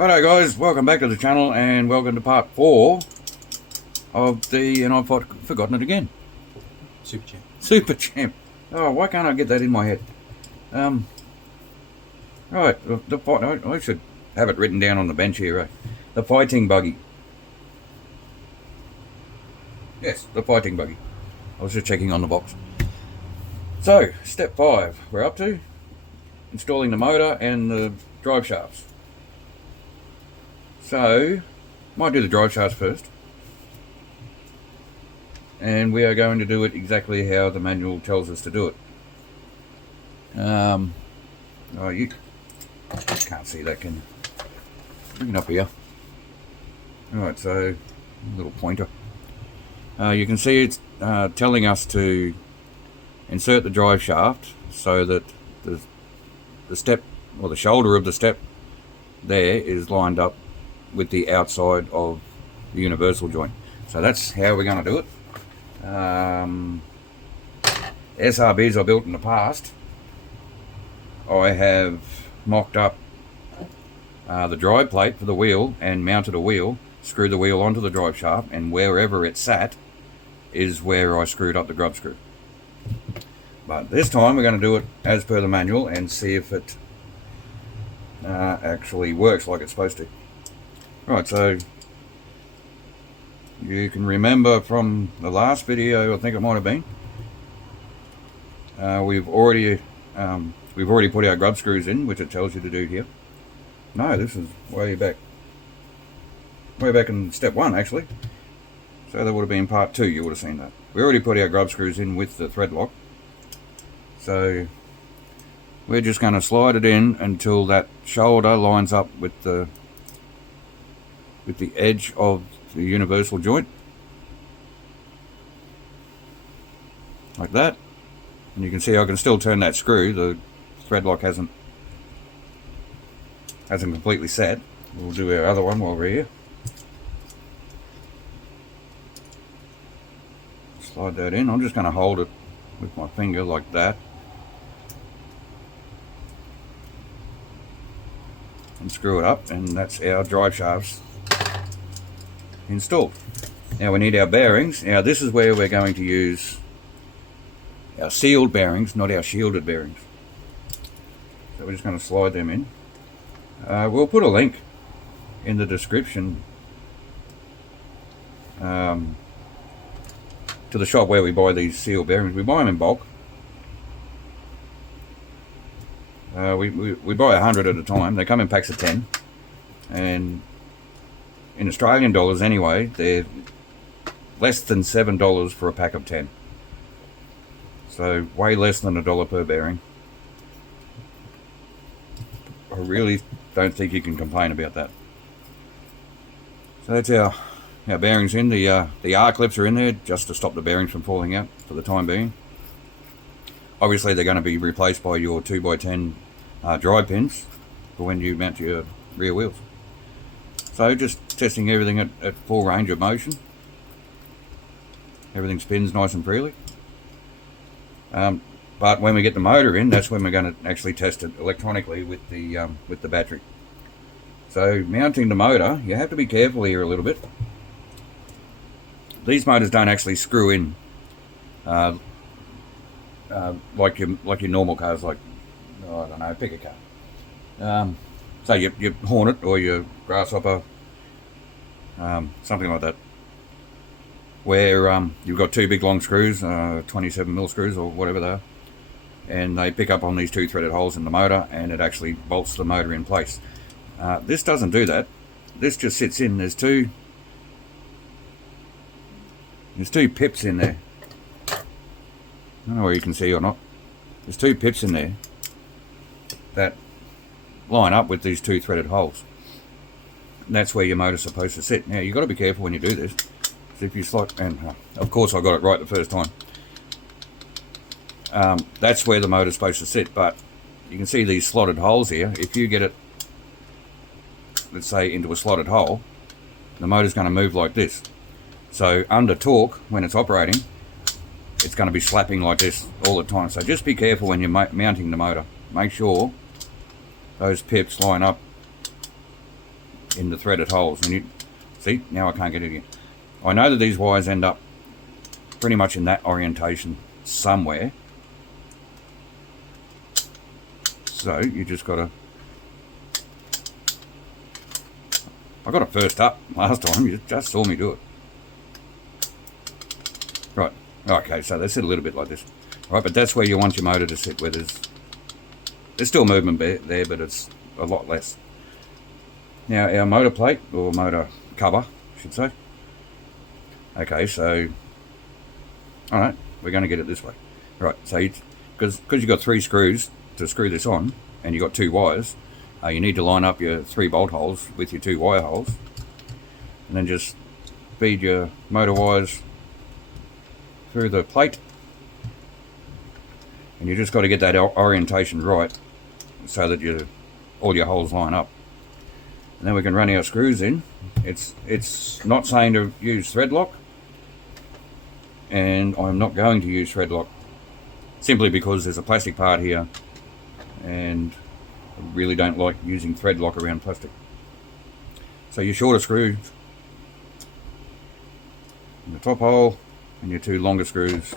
Alright guys, welcome back to the channel and welcome to part 4 of the, and I've forgotten it again. Super Champ. Oh, why can't I get that in my head? Right, I should have it written down on the bench here, right? The fighting buggy. Yes, the fighting buggy. I was just checking on the box. So, step 5, we're up to installing the motor and the drive shafts. So, might do the drive shafts first. And we are going to do it exactly how the manual tells us to do it. You can't see that, can you? Bring it up here. Alright, so, little pointer. You can see it's telling us to insert the drive shaft so that the step, or the shoulder of the step there is lined up with the outside of the universal joint. So that's how we're going to do it. SRBs I built in the past, I have mocked up the drive plate for the wheel and mounted a wheel, screwed the wheel onto the drive shaft, and wherever it sat is where I screwed up the grub screw. But this time we're going to do it as per the manual and see if it actually works like it's supposed to. Right, so you can remember from the last video, I think it might have been, we've already put our grub screws in, which it tells you to do here. No, this is way back in step 1 actually. So that would have been part 2, you would have seen that. We already put our grub screws in with the thread lock. So we're just going to slide it in until that shoulder lines up with the edge of the universal joint, like that. And you can see I can still turn that screw. The thread lock hasn't completely set. We'll do our other one while we're here. Slide that in. I'm just going to hold it with my finger like that and screw it up, and that's our drive shafts installed. Now we need our bearings. Now this is where we're going to use our sealed bearings, not our shielded bearings. So we're just going to slide them in. We'll put a link in the description to the shop where we buy these sealed bearings. We buy them in bulk. We buy 100 at a time. They come in packs of 10, and in Australian dollars anyway, they're less than $7 for a pack of 10. So way less than $1 per bearing. I really don't think you can complain about that. So that's our bearings in. The R-clips are in there just to stop the bearings from falling out for the time being. Obviously they're going to be replaced by your 2x10 drive pins for when you mount your rear wheels. So just testing everything at full range of motion. Everything spins nice and freely. But when we get the motor in, that's when we're going to actually test it electronically with the battery. So mounting the motor, you have to be careful here a little bit. These motors don't actually screw in like your normal cars, like, I don't know, pick a car. So your Hornet or your Grasshopper, something like that, where you've got 2 big long screws, 27mm screws or whatever they are, and they pick up on these 2 threaded holes in the motor, and it actually bolts the motor in place. This doesn't do that. This just sits in. There's two pips in there. I don't know whether you can see or not. There's 2 pips in there that line up with these 2 threaded holes. And that's where your motor's supposed to sit. Now you've got to be careful when you do this. So if you slot, and of course I got it right the first time. That's where the motor's supposed to sit, but you can see these slotted holes here. If you get it, let's say, into a slotted hole, the motor's going to move like this. So under torque, when it's operating, it's going to be slapping like this all the time. So just be careful when you're mounting the motor. Make sure those pips line up in the threaded holes. And you see, now I can't get it again. I know that these wires end up pretty much in that orientation somewhere. So you just got to... I got it first up last time, you just saw me do it. Right, okay, so they sit a little bit like this. Right, but that's where you want your motor to sit, where there's still movement there, but it's a lot less. Now our motor plate, or motor cover, I should say. Okay, so, alright, we're going to get it this way. Right, so because you've got 3 screws to screw this on, and you've got 2 wires, you need to line up your 3 bolt holes with your 2 wire holes, and then just feed your motor wires through the plate, and you just got to get that orientation right so that all your holes line up. And then we can run our screws in. It's not saying to use thread lock, and I'm not going to use thread lock simply because there's a plastic part here, and I really don't like using thread lock around plastic. So your shorter screws in the top hole, and your 2 longer screws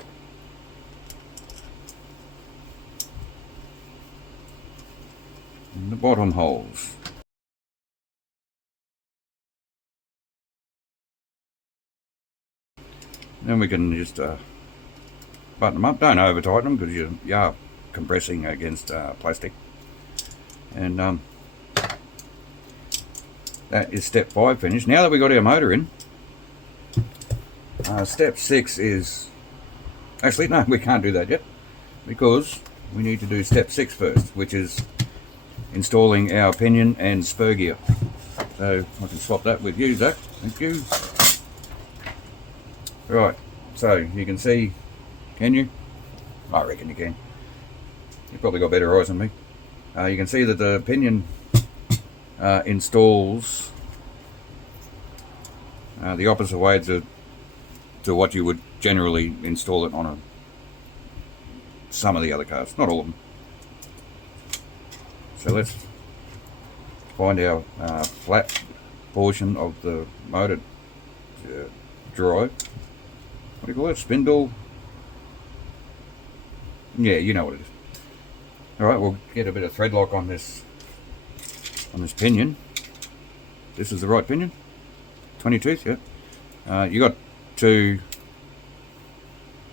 in the bottom holes. Then we can just button them up. Don't over tighten them because you are compressing against plastic. And that is step 5 finished. Now that we've got our motor in, step 6 is... Actually, no, we can't do that yet, because we need to do step 6 first, which is installing our pinion and spur gear. So I can swap that with you, Zach. Thank you. Right, so you can see, can you? I reckon you can. You've probably got better eyes than me. You can see that the pinion installs the opposite way to what you would generally install it on some of the other cars, not all of them. So let's find our flat portion of the motor drive. What do you call it? Spindle? Yeah, you know what it is. Alright, we'll get a bit of thread lock on this pinion. This is the right pinion? 20 tooth, yeah. You got two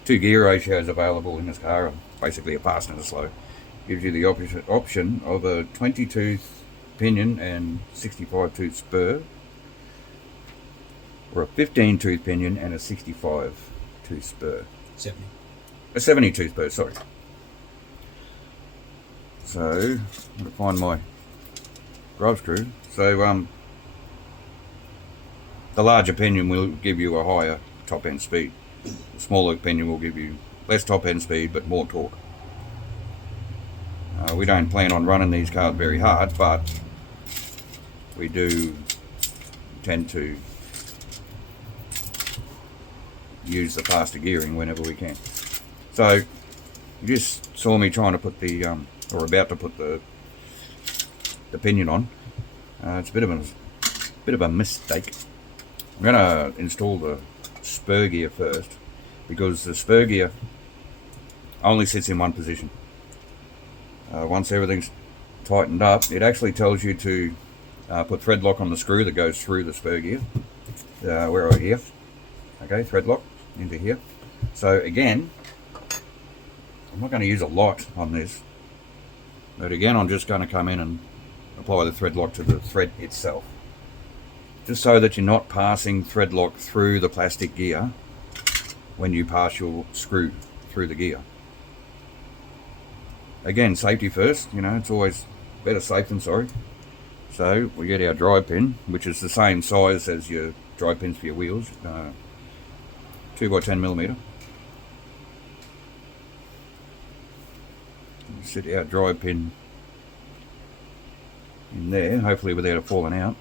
gear ratios available in this car, basically a fast and a slow. Gives you the option of a 20 tooth pinion and 65 tooth spur, or a 15 tooth pinion and a 65 tooth spur. 70. A 70 tooth spur, sorry. So, I'm going to find my drive screw. So, the larger pinion will give you a higher top end speed. The smaller pinion will give you less top end speed but more torque. We don't plan on running these cars very hard, but we do tend to use the faster gearing whenever we can. So you just saw me trying to put the or about to put the pinion on. It's a bit of a mistake. I'm going to install the spur gear first, because the spur gear only sits in one position. Once everything's tightened up, it actually tells you to put thread lock on the screw that goes through the spur gear. Where are we here? Okay, thread lock into here. So again, I'm not going to use a lot on this, but again I'm just going to come in and apply the thread lock to the thread itself, just so that you're not passing thread lock through the plastic gear when you pass your screw through the gear. Again, safety first, you know, it's always better safe than sorry. So we get our drive pin, which is the same size as your drive pins for your wheels, 2x10mm. Sit our drive pin in there, hopefully without it falling out.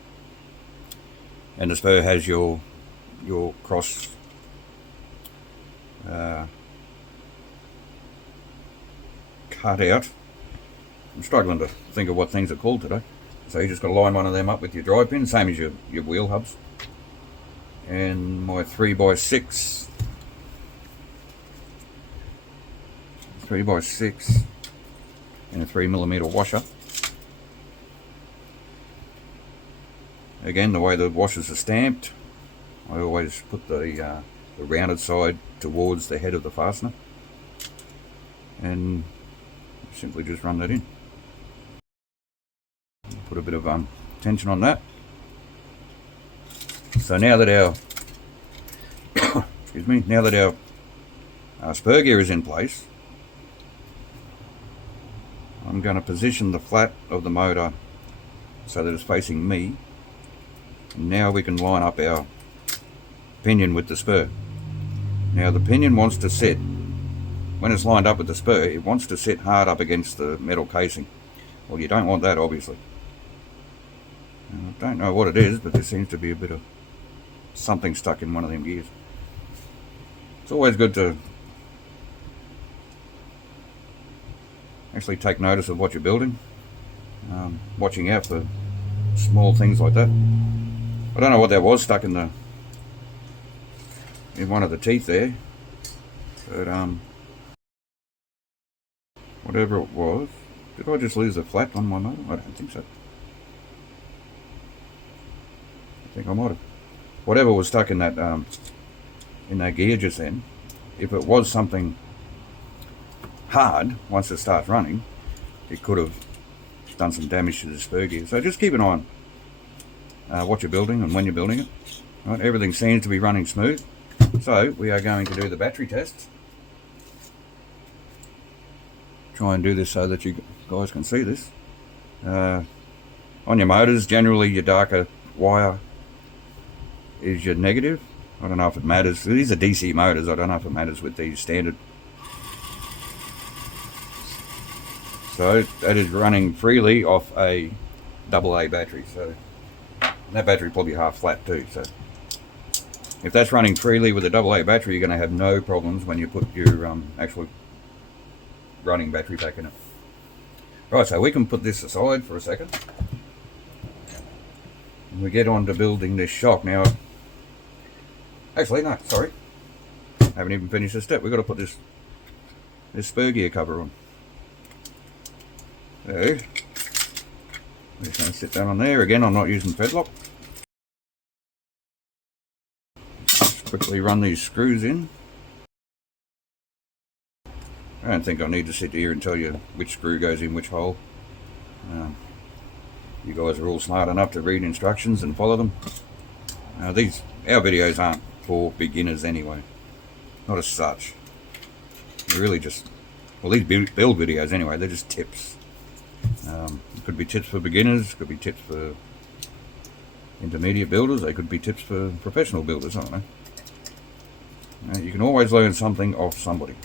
And the spur has your cross cut out. I'm struggling to think of what things are called today. So you just got to line one of them up with your drive pin, same as your wheel hubs. And my 3x6 and a 3mm washer. Again, the way the washers are stamped, I always put the rounded side towards the head of the fastener, and simply just run that in. Put a bit of tension on that. So now that our excuse me, now that our spur gear is in place, I'm going to position the flat of the motor so that it's facing me. And now we can line up our pinion with the spur. Now the pinion wants to sit, when it's lined up with the spur, it wants to sit hard up against the metal casing. Well, you don't want that, obviously. And I don't know what it is, but there seems to be a bit of something stuck in one of them gears. It's always good to actually take notice of what you're building, watching out for small things like that. I don't know what that was stuck in one of the teeth there, but whatever it was. Did I just lose a flat on my motor? I don't think so. I think I might have. Whatever was stuck in that gear just then, if it was something hard, once it starts running, it could have done some damage to the spur gear. So just keep an eye on what you're building and when you're building it. Right, everything seems to be running smooth. So we are going to do the battery tests. Try and do this so that you guys can see this. On your motors, generally your darker wire is your negative. I don't know if it matters. These are DC motors. I don't know if it matters with these standard. So that is running freely off a AA battery. So that battery probably half flat too. So if that's running freely with a AA battery, you're going to have no problems when you put your actual running battery back in it. Right, so we can put this aside for a second. And we get on to building this shock. Now, actually, no, sorry. Haven't even finished the step. We've got to put this spur gear cover on. So, I'm just going to sit down on there. Again, I'm not using fedlock. Just quickly run these screws in. I don't think I need to sit here and tell you which screw goes in which hole. You guys are all smart enough to read instructions and follow them. Our videos aren't for beginners anyway. Not as such. They're really just, well, these build videos anyway, they're just tips. It could be tips for beginners, could be tips for intermediate builders, they could be tips for professional builders, I don't know. You can always learn something off somebody.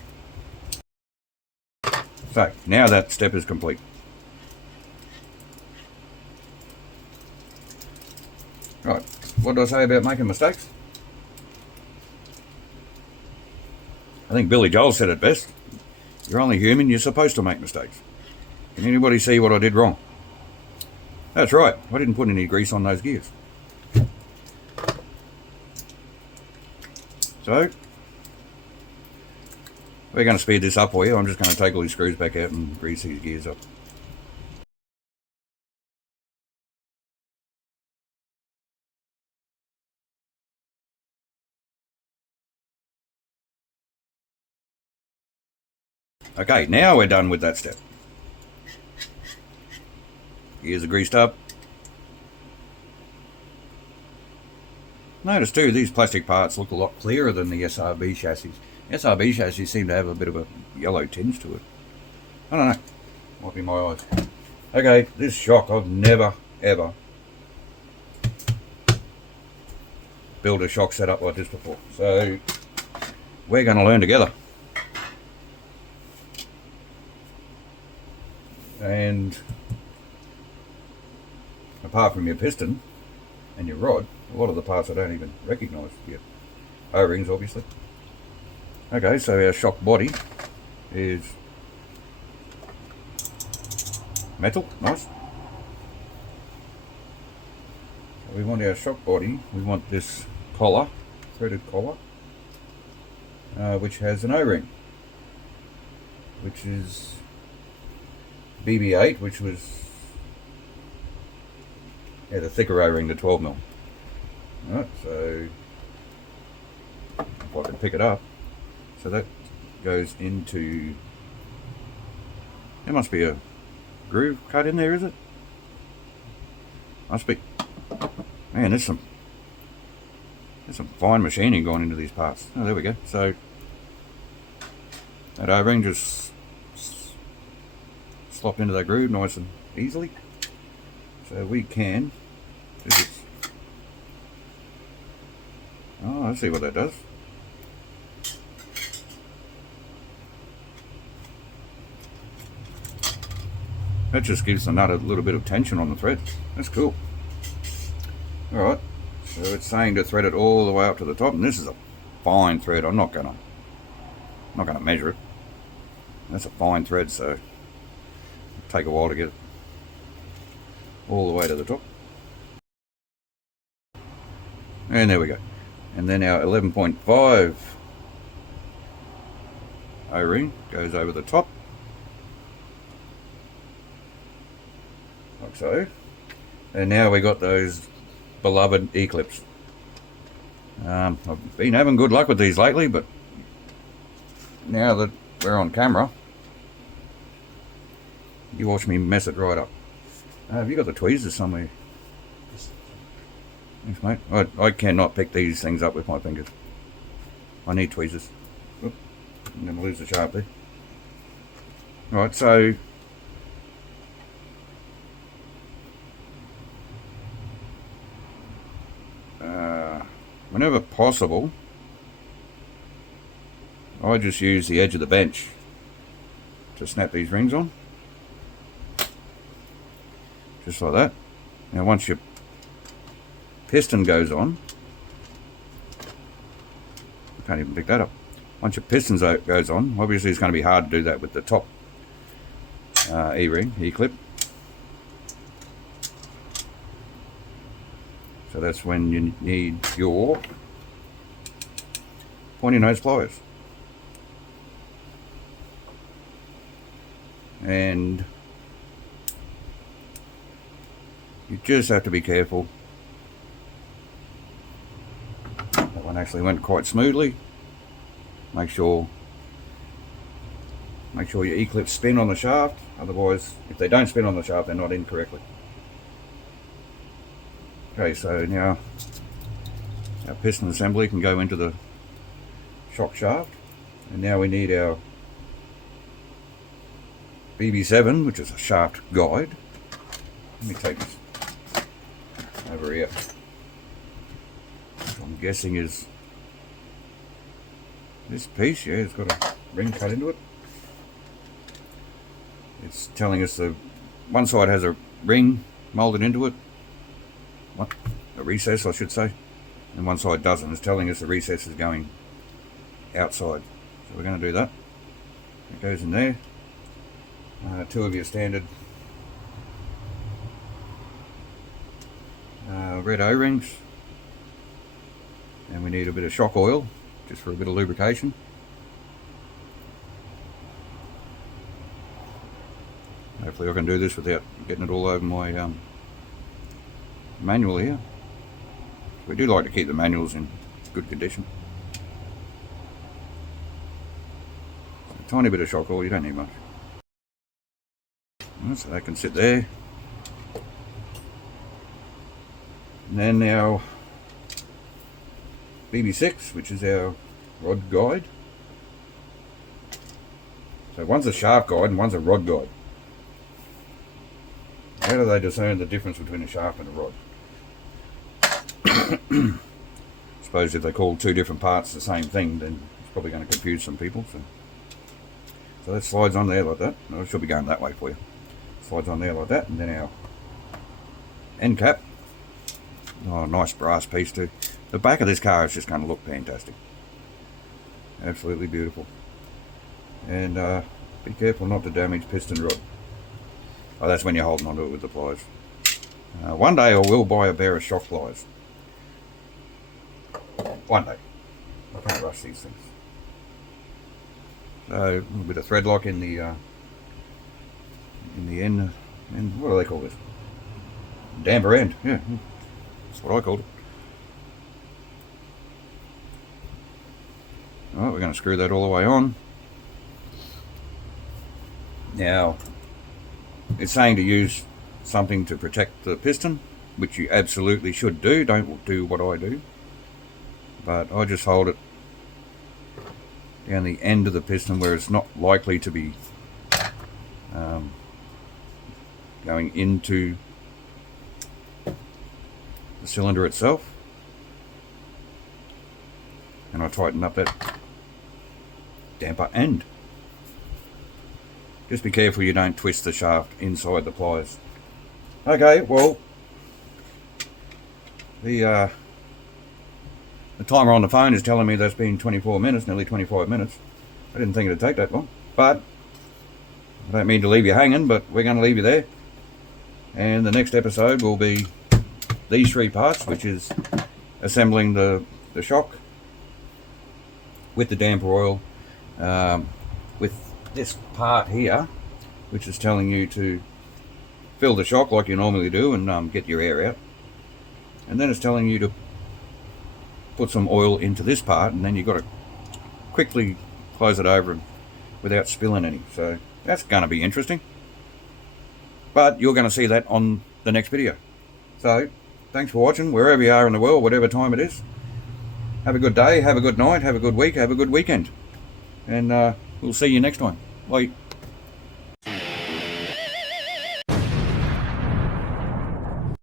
So, now that step is complete. Right, what did I say about making mistakes? I think Billy Joel said it best. You're only human, you're supposed to make mistakes. Can anybody see what I did wrong? That's right, I didn't put any grease on those gears. So, we're going to speed this up for you. I'm just going to take all these screws back out and grease these gears up. Okay, now we're done with that step. Gears are greased up. Notice too, these plastic parts look a lot clearer than the SRB chassis. SRB chassis seem to have a bit of a yellow tinge to it. I don't know. Might be my eyes. Okay, this shock, I've never, ever built a shock setup like this before. So, we're going to learn together. And apart from your piston and your rod, a lot of the parts I don't even recognise. Your O-rings, obviously. Okay, so our shock body is metal, nice. we want our shock body, we want this collar, threaded collar, which has an O-ring, which is BB8, which was the thicker O-ring, the 12mm. Right, so if I can pick it up, so that goes into, there must be a groove cut in there, is it? Must be. Man, there's some fine machining going into these parts. Oh, there we go. So that O-ring just slop into that groove nice and easily. So we can do this. Oh, I see what that does. That just gives the nut a little bit of tension on the thread. That's cool. Alright, so it's saying to thread it all the way up to the top, and this is a fine thread. I'm not gonna measure it. That's a fine thread, so it'll take a while to get it all the way to the top. And there we go. And then our 11.5 O-ring goes over the top, like so. And now we got those beloved E-clips. I've been having good luck with these lately, but now that we're on camera, you watch me mess it right up. Have you got the tweezers somewhere? Thanks, mate. I cannot pick these things up with my fingers. I need tweezers. Oop, I'm going to lose the sharp there. Right, so whenever possible, I just use the edge of the bench to snap these rings on. Just like that. Now once your piston goes on, I can't even pick that up. Once your piston goes on, obviously it's going to be hard to do that with the top E-ring, E-clip. So that's when you need your pointy nose pliers. And you just have to be careful. That one actually went quite smoothly. Make sure your E-clips spin on the shaft. Otherwise, if they don't spin on the shaft, they're not in correctly. Okay, so now our piston assembly can go into the shock shaft, and now we need our BB7, which is a shaft guide. Let me take this over here. Which I'm guessing is this piece. Yeah, it's got a ring cut into it. It's telling us the one side has a ring molded into it. A recess, I should say, and one side doesn't. It's telling us the recess is going outside, so we're going to do that. It goes in there. Two of your standard red O-rings, and we need a bit of shock oil just for a bit of lubrication. Hopefully I can do this without getting it all over my manual here. We do like to keep the manuals in good condition. A tiny bit of shock oil, you don't need much. So that can sit there. And then our BB6, which is our rod guide. So one's a shaft guide and one's a rod guide. How do they discern the difference between a shaft and a rod? Suppose if they call two different parts the same thing, then it's probably going to confuse some people. So that slides on there like that. No, it should be going that way for you. Slides on there like that, and then our end cap. Oh, nice brass piece too. The back of this car is just going to look fantastic. Absolutely beautiful. And be careful not to damage piston rod. Oh, that's when you're holding onto it with the pliers. One day I will buy a pair of shock pliers. One day. I can't rush these things. So a little bit of thread lock in the end, and what do they call this? Damper end. Yeah, that's what I called it. Alright, we're going to screw that all the way on. Now, it's saying to use something to protect the piston, which you absolutely should do. Don't do what I do. But I just hold it down the end of the piston where it's not likely to be going into the cylinder itself. And I tighten up that damper end. Just be careful you don't twist the shaft inside the pliers. Okay, well, the timer on the phone is telling me that's been 24 minutes, nearly 25 minutes. I didn't think it'd take that long, but I don't mean to leave you hanging, but we're going to leave you there. And the next episode will be these three parts, which is assembling the shock with the damper oil, with this part here, which is telling you to fill the shock like you normally do and get your air out. And then it's telling you to put some oil into this part, and then you've got to quickly close it over without spilling any. So that's going to be interesting. But you're going to see that on the next video. So thanks for watching, wherever you are in the world, whatever time it is. Have a good day, have a good night, have a good week, have a good weekend. And we'll see you next time. Bye.